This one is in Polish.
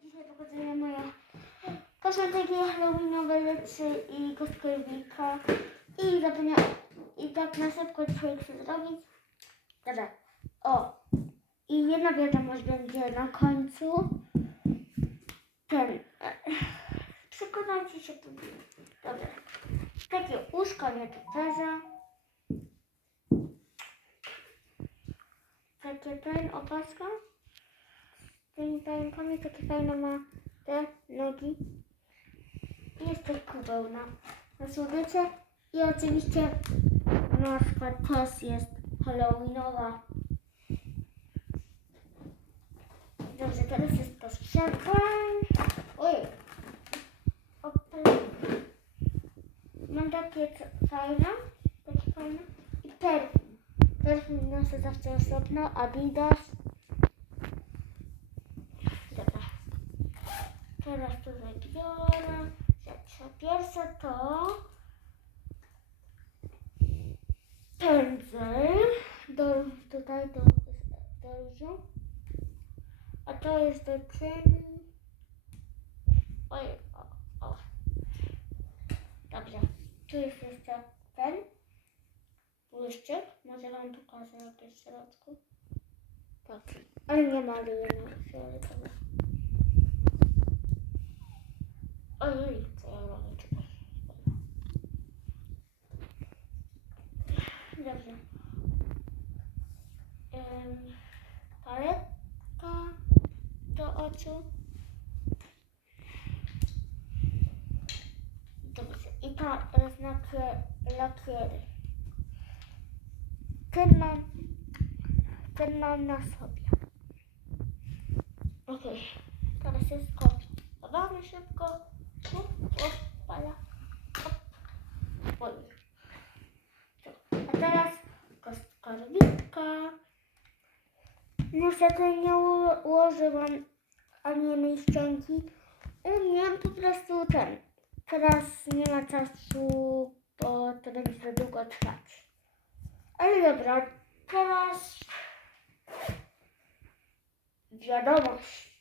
Dzisiaj pokazuję moje kosmetyki halloweenowe, lecy i kostkowika. I zapomniałam, i tak na szybko dzisiaj chcę zrobić. Dobra, o. I jedna wiadomość będzie na końcu. Ten. Przekonajcie się tu. Dobra. Takie uszko nietoperza. Takie ten opaska. Tymi pająkami takie fajne ma te nogi. I jeszcze kubeł na, na słodycze. I oczywiście maska też jest halloweenowa. Dobrze, teraz jest to sprzęgłem. Oj. Mam takie fajne. Takie fajne. I perfum. Perfum noszę zawsze osobno. Adidas. Dobra. Teraz tutaj biorę. Rzecz pierwsza to pędzel. Do, tutaj do, do. A to jest do cieni. Oj, o, o. Dobrze. Tu jest jeszcze ten błyszczyk. Może wam pokażę jak jest w środku. Tak. Ale nie maluję na fioletowo. Oczu. Dobrze. I ta znaki lakiery. Ten mam, ten mam na sobie. Okej. Teraz jest kop. Chowamy szybko. Up, up, pala. Up. A teraz kostkowika. Niestety nie uło- ułożyłam ani jednej ścianki. Umiem po prostu ten. Teraz nie ma czasu, bo to będzie za długo trwać. Ale dobra, teraz wiadomość.